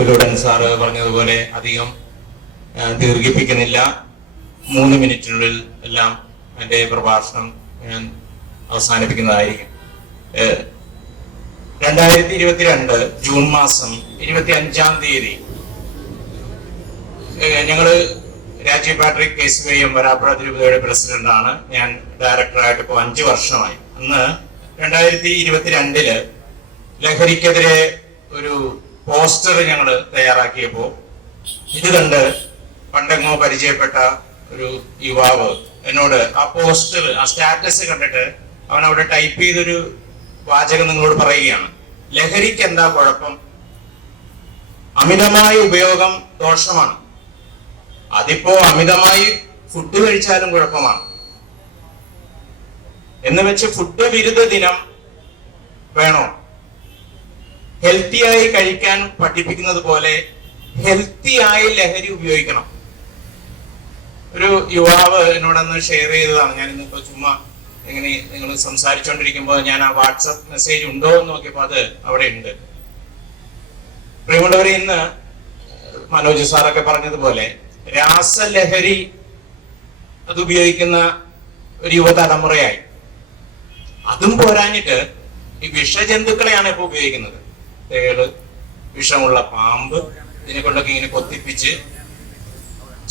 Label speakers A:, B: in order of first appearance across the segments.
A: പുലുടൻ sir പറഞ്ഞതുപോലെ അധികം ദീർഘിപ്പിക്കുന്നില്ല. മൂന്ന് മിനിറ്റിനുള്ളിൽ എല്ലാം എന്റെ പ്രഭാഷണം ഞാൻ അവസാനിപ്പിക്കുന്നതായിരിക്കും. രണ്ടായിരത്തി ഇരുപത്തിരണ്ട് ജൂൺ മാസം ഇരുപത്തി അഞ്ചാം തീയതി ഞങ്ങൾ Rajeev Patrick KC Y M Varapuzha തിരുപതിയുടെ പ്രസിഡന്റാണ്. ഞാൻ ഡയറക്ടറായിട്ട് ഇപ്പോൾ അഞ്ചു വർഷമായി. അന്ന് രണ്ടായിരത്തി ഇരുപത്തിരണ്ടിൽ ലഹരിക്കെതിരെ ഒരു പോസ്റ്റർ ഞങ്ങൾ തയ്യാറാക്കിയപ്പോ ഇത് കണ്ട് പണ്ടെങ്ങോ പരിചയപ്പെട്ട ഒരു യുവാവ് എന്നോട് ആ പോസ്റ്റർ ആ സ്റ്റാറ്റസ് കണ്ടിട്ട് അവൻ അവിടെ ടൈപ്പ് ചെയ്തൊരു വാചകം നിങ്ങളോട് പറയുകയാണ്. ലഹരിക്ക് എന്താ കുഴപ്പം? അമിതമായ ഉപയോഗം ദോഷമാണ്. അതിപ്പോ അമിതമായി ഫുഡ് കഴിച്ചാലും കുഴപ്പമാണ്. എന്ന് വെച്ച് ഫുഡ് വിരുദ്ധ ദിനം വേണോ? ഹെൽത്തിയായി കഴിക്കാൻ പഠിപ്പിക്കുന്നത് പോലെ ഹെൽത്തി ആയി ലഹരി ഉപയോഗിക്കണം. ഒരു യുവാവ് എന്നോടന്ന് ഷെയർ ചെയ്തതാണ്. ഞാൻ ഇന്നിപ്പോ ചുമ്മാ ഇങ്ങനെ നിങ്ങൾ സംസാരിച്ചുകൊണ്ടിരിക്കുമ്പോൾ ഞാൻ ആ വാട്സപ്പ് മെസ്സേജ് ഉണ്ടോ എന്ന് നോക്കിയപ്പോൾ അത് അവിടെ ഉണ്ട്. പ്രിയമുള്ളവരെ ഇന്ന് മനോജ് സാറൊക്കെ പറഞ്ഞതുപോലെ രാസലഹരി അത് ഉപയോഗിക്കുന്ന ഒരു യുവതലമുറയായി. അതും പോരാഞ്ഞിട്ട് ഈ വിഷജന്തുക്കളെയാണ് ഇപ്പൊ ഉപയോഗിക്കുന്നത്. തേൾ വിഷമുള്ള പാമ്പ് ഇതിനെ കൊണ്ടൊക്കെ ഇങ്ങനെ കൊത്തിപ്പിച്ച്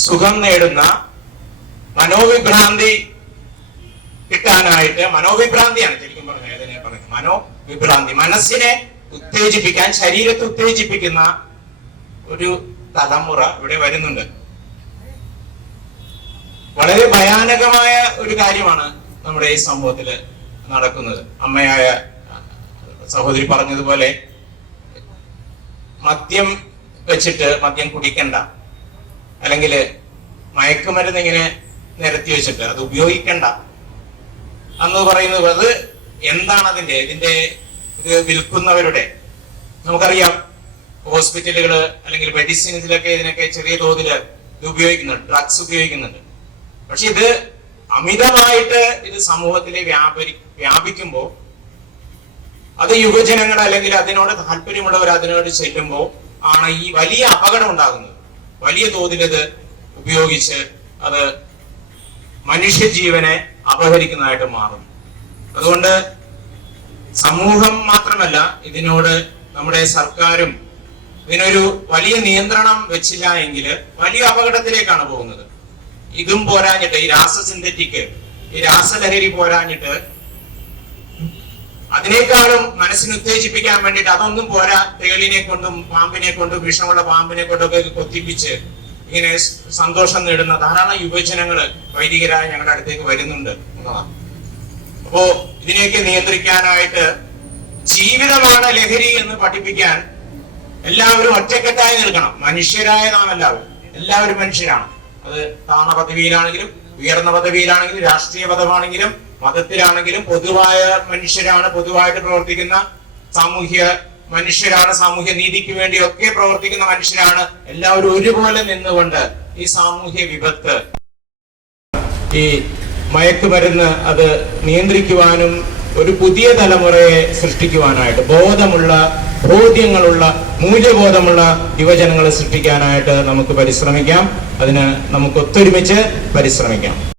A: സുഖം നേടുന്ന മനോവിഭ്രാന്തി കിട്ടാനായിട്ട് മനോവിഭ്രാന്തിയാണ് ശരിക്കും പറഞ്ഞത് ഇതിനെ പറഞ്ഞു മനോവിഭ്രാന്തി മനസ്സിനെ ഉത്തേജിപ്പിക്കാൻ ശരീരത്തെ ഉത്തേജിപ്പിക്കുന്ന ഒരു തലമുറ ഇവിടെ വരുന്നുണ്ട്. വളരെ ഭയാനകമായ ഒരു കാര്യമാണ് നമ്മുടെ ഈ സമൂഹത്തിൽ നടക്കുന്നത്. അമ്മയായ സഹോദരി പറഞ്ഞതുപോലെ മദ്യം വെച്ചിട്ട് മദ്യം കുടിക്കണ്ട. അല്ലെങ്കിൽ മയക്കുമരുന്ന് ഇങ്ങനെ നിരത്തി വെച്ചിട്ട് അത് ഉപയോഗിക്കണ്ട. എന്ന് പറയുന്നത് അത് എന്താണ് അതിന്റെ ഇതിന്റെ ഇത് വിൽക്കുന്നവരുടെ? നമുക്കറിയാം ഹോസ്പിറ്റലുകൾ അല്ലെങ്കിൽ മെഡിസിൻസിലൊക്കെ ഇതിനൊക്കെ ചെറിയ തോതിൽ ഇത് ഉപയോഗിക്കുന്നുണ്ട് ഡ്രഗ്സ് ഉപയോഗിക്കുന്നുണ്ട്. പക്ഷെ ഇത് അമിതമായിട്ട് ഇത് സമൂഹത്തിൽ വ്യാപരി വ്യാപിക്കുമ്പോൾ അത് യുവജനങ്ങൾ അല്ലെങ്കിൽ അതിനോട് താല്പര്യമുള്ളവർ അതിനോട് ചെല്ലുമ്പോൾ ആണ് ഈ വലിയ അപകടം ഉണ്ടാകുന്നത്. വലിയ തോതിൽ ഇത് ഉപയോഗിച്ച് അത് മനുഷ്യജീവനെ അപഹരിക്കുന്നതായിട്ട് മാറും അതുകൊണ്ട് സമൂഹം മാത്രമല്ല ഇതിനോട് നമ്മുടെ സർക്കാരും ഇതിനൊരു വലിയ നിയന്ത്രണം വെച്ചില്ല എങ്കിൽ വലിയ അപകടത്തിലേക്കാണ് പോകുന്നത്. ഇതും പോരാഞ്ഞിട്ട് ഈ രാസ സിന്തറ്റിക് ഈ രാസലഹരി പോരാഞ്ഞിട്ട് അതിനേക്കാളും മനസ്സിന് ഉത്തേജിപ്പിക്കാൻ വേണ്ടിയിട്ട് അതൊന്നും പോരാ. തേളിനെ കൊണ്ടും പാമ്പിനെ കൊണ്ടും വിഷമുള്ള പാമ്പിനെ കൊണ്ടൊക്കെ കൊത്തിപ്പിച്ച് ഇങ്ങനെ സന്തോഷം നേടുന്ന ധാരാളം യുവജനങ്ങൾ വൈദികരായ ഞങ്ങളുടെ അടുത്തേക്ക് വരുന്നുണ്ട് എന്നതാണ് അപ്പോ ഇതിനെയൊക്കെ നിയന്ത്രിക്കാനായിട്ട് ജീവിതമാണ് ലഹരി എന്ന് പഠിപ്പിക്കാൻ എല്ലാവരും ഒറ്റക്കെട്ടായി നിൽക്കണം. മനുഷ്യരായ നാം എല്ലാവരും എല്ലാവരും മനുഷ്യരാണ്. അത് താണ പദവിയിലാണെങ്കിലും ഉയർന്ന പദവിയിലാണെങ്കിലും രാഷ്ട്രീയ പദമാണെങ്കിലും മതത്തിലാണെങ്കിലും പൊതുവായ മനുഷ്യരാണ് പൊതുവായിട്ട് പ്രവർത്തിക്കുന്ന സാമൂഹ്യ മനുഷ്യരാണ് സാമൂഹ്യ നീതിക്ക് വേണ്ടി ഒക്കെ പ്രവർത്തിക്കുന്ന മനുഷ്യരാണ്. എല്ലാവരും ഒരുപോലെ നിന്നുകൊണ്ട് ഈ സാമൂഹ്യ വിപത്ത് ഈ മയക്കുമരുന്ന് അത് നിയന്ത്രിക്കുവാനും ഒരു പുതിയ തലമുറയെ സൃഷ്ടിക്കുവാനായിട്ട് ബോധമുള്ള ബോധ്യങ്ങളുള്ള മൂല്യബോധമുള്ള യുവജനങ്ങളെ സൃഷ്ടിക്കാനായിട്ട് നമുക്ക് പരിശ്രമിക്കാം. അതിന് നമുക്ക് ഒത്തൊരുമിച്ച് പരിശ്രമിക്കാം.